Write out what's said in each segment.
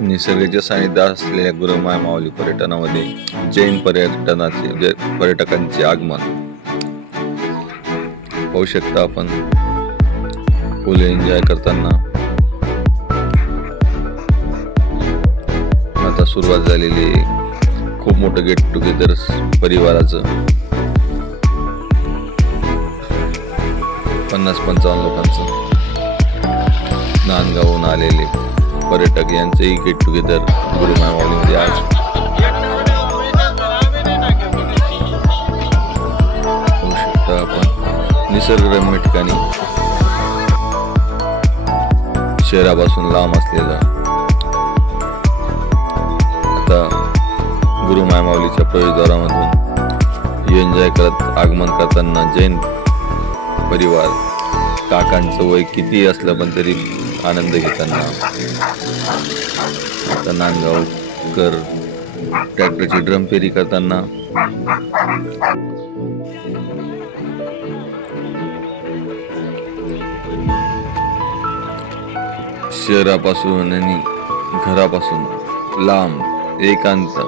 निसर्गाच्या सानिध्यात असलेल्या गुरुमाय माऊली पर्यटनामध्ये जैन पर्यटनाचे पर्यटकांचे आगमन. पाहू शकता आपण. फुल एन्जॉय करताना. आता सुरुवात झालेली खूप मोठं गेट टुगेदर परिवाराचं. पन्नास पंचावन्न लोकांचं. नांदगावहून आलेले. पर्यटक यांचंही गेट टुगेदर गुरु माऊलीमध्ये आज. शकता आपण. निसर्गरम्य ठिकाणी. शहरापासून लांब असलेला. आता गुरु मायमावलीच्या प्रवेशद्वारामधून एन्जॉय करत आगमन करताना जैन परिवार काकांचं वय किती असलं पण तरी आनंद घेताना आता नांदगावकर ट्रॅक्टरची ड्रम फेरी करताना. शहरापासून आणि घरापासून लांब एकांत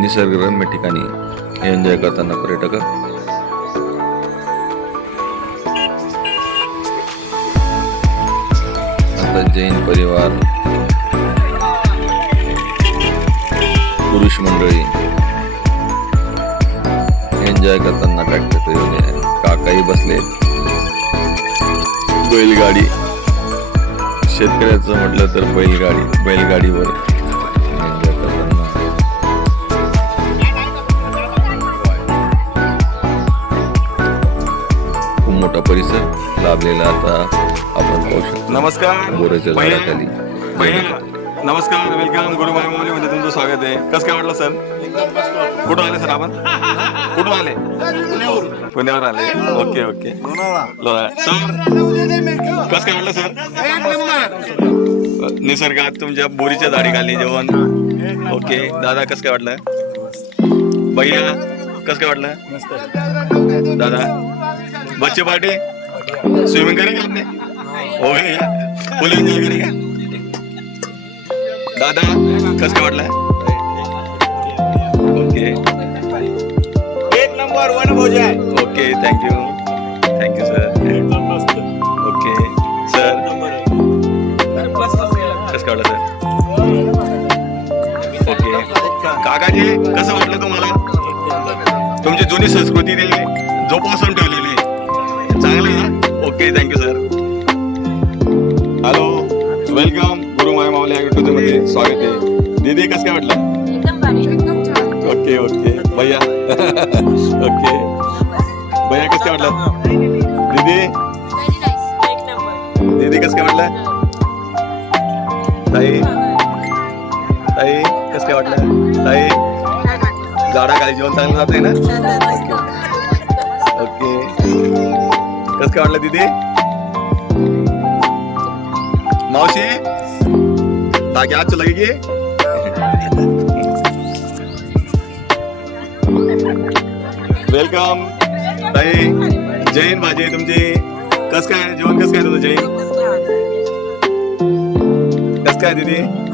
निसर्गरम्य ठिकाणी एन्जॉय करताना पर्यटक आता जैन परिवार पुरुष मंडळी एन्जॉय करताना ट्रॅक्टर फिरवले म्हणजे काकाही बसले. बैलगाडी शेतकऱ्याचं म्हटलं तर बैलगाडी बैलगाडीवर खूप मोठा परिसर लाभलेला आता. पाहू शकतो नमस्कार. बोराच्या भैया झाडाखाली. नमस्कार वेलकम गुरुमायमध्ये तुमचं स्वागत आहे. कसं काय वाटलं सर कुठून आले सर आपण? कुठून आले? पुण्यावर आले. Okay okay. सर कसं काय वाटलं सर निसर्गात तुमच्या बोरीच्या झाडी खाली जेवण. ओके दादा कसं काय वाटलं? भैया कसं काय वाटलं? दादा बच्चे पार्टी स्विमिंग करेंगे गई फुल एंजॉय करेंगे दादा कसं काय वाटलं? ओके. एक नंबर वन भोजन. Okay thank you thank you sir okay. Sir कसं काय वाटलं सर ओके. काकाजी कसं वाटलं तुम्हाला? तुमची जुनी संस्कृती ते जोपासून वेलकम गुरु माय माऊली ॲग्रिटूजमध्ये स्वागत आहे दीदी कसं काय वाटलं एकदम भारी एकदम छान ओके ओके भैया ओके भैया कसं काय वाटलं दीदी दीदी कसं काय वाटलं ताई ताई कसं काय वाटलं ताई झाडाखाली जेवण चांगलं जात आहे ना ओके कसं काय वाटलं दीदी मावशी, ताकि आज लगेगी। वेलकम। ताई जैन भाजी तुम तुमची कस काय, जेवण कस काय तुझं जैन? कस काय, दीदी?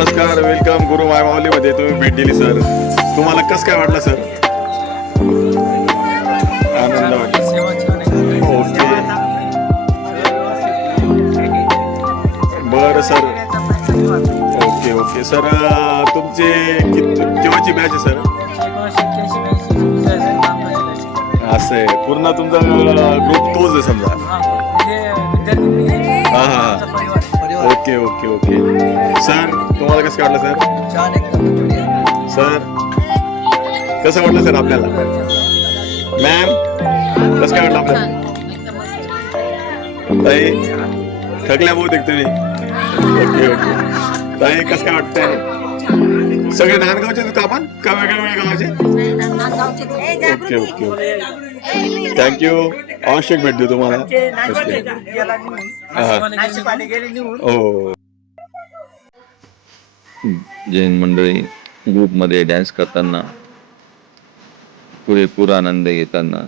नमस्कार वेलकम गुरु माय माऊलीमध्ये तुम्ही भेट दिली सर तुम्हाला कस काय वाटलं सर आनंद वाटला. ओके बरं सर ओके ओके सर तुमचे केव्हाची बॅच आहे सर असं आहे. पूर्ण तुमचा ग्रुप तोच आहे समजा. हा हा हा. Okay okay okay. सर तुम्हाला कसं वाटलं सर? छान एकदम सर कसं वाटलं सर आपल्याला? मॅम कसं काय वाटलं आपल्याला? ताई थकल्या बहुतेक तुम्ही. Okay okay. ताई कसं काय वाटतंय? सगळे नांदगावचे का आपण? का वेगळे वेगळे गावाचे? Okay okay okay. थँक्यू आवश्यक भेट देऊ तुम्हाला. हो. जैन मंडळी ग्रुपमध्ये डॅन्स करताना पुरेपूर आनंद घेताना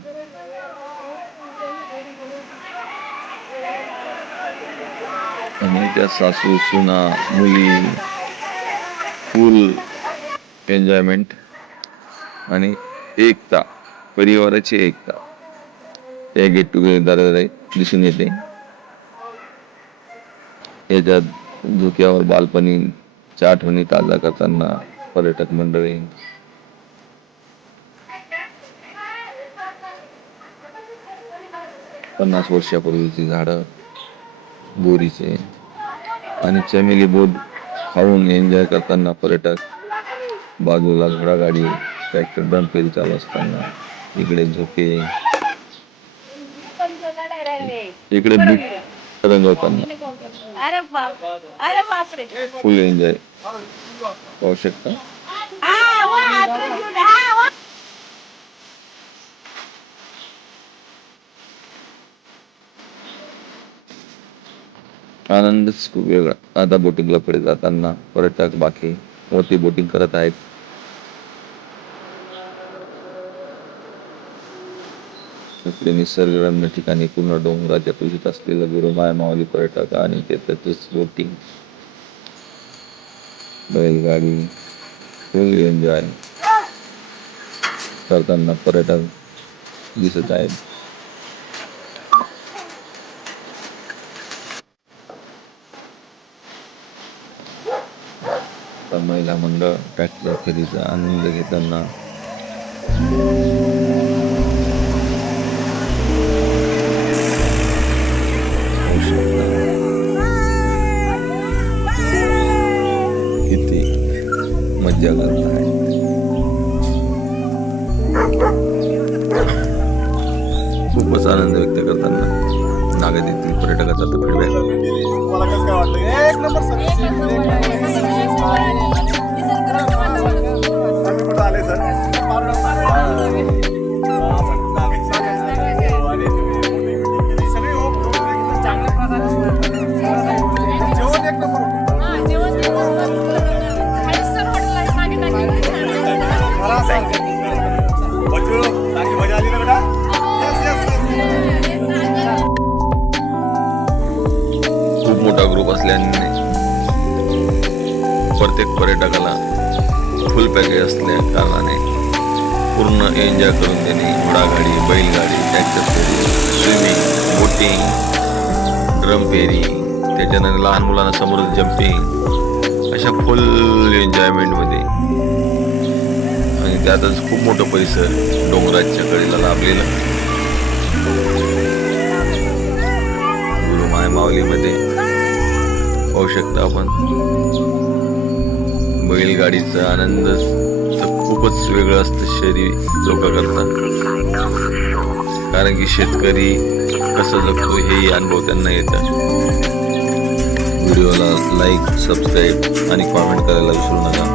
आणि त्या सासू सुना मुली फुल एन्जॉयमेंट आणि एकता परिवाराची एकता. या गेट टुगेदर दिसून येते. याच्यात झोक्यावर बालपणीच्या आठवणी ताजा करताना पर्यटक मंडळी. पन्नास वर्षापूर्वीची झाडं बोरीचे आणि चमेली बोध खाऊन एन्जॉय करताना पर्यटक बाजूला घोडागाडी ट्रॅक्टर डंपेल चालू असताना. इकडे झोके. इकडे बीट रंगवताना. अरे बाप अरे बापरे. फुल एन्जॉय पाहू शकता. आनंदच खूप वेगळा. आता बोटिंगला पुढे जाताना पर्यटक बाकी. वरती बोटिंग करत आहेत. इकडे निसर्गरम्य ठिकाणी पूर्ण डोंगराच्या तुझीत असलेलं गुरुमाय माऊली पर्यटक आणि त्याच्यातच बोटिंग बैलगाडी फुल एन्जॉय करताना पर्यटक दिसत आहेत. महिला मंडळ ट्रॅक्टर खरीचा आनंद घेताना करत आहे. खूपच आनंद व्यक्त करताना नागद येथील पर्यटकाचा तो फीडबॅक प्रत्येक पर्यटकाला फुल पॅकेज असल्या कारणाने पूर्ण एन्जॉय करून देणे घोडागाडी बैलगाडी ट्रॅक्टर फेरी स्विमिंग बोटिंग ड्रम फेरी त्याच्यानंतर लहान मुलांना समोर जम्पिंग अशा फुल एन्जॉयमेंटमध्ये. आणि त्यातच खूप मोठं परिसर डोंगराच्या कडेला लाभलेला. गुरुमाय माऊलीमध्ये पाहू शकता आपण. बैलगाडीचा आनंद खूपच वेगळं असतं शहरी लोकांकरता. कारण की शेतकरी कसं जगतो हेही अनुभव त्यांना येतात. व्हिडिओला लाईक सबस्क्राईब आणि कॉमेंट करायला विसरू नका.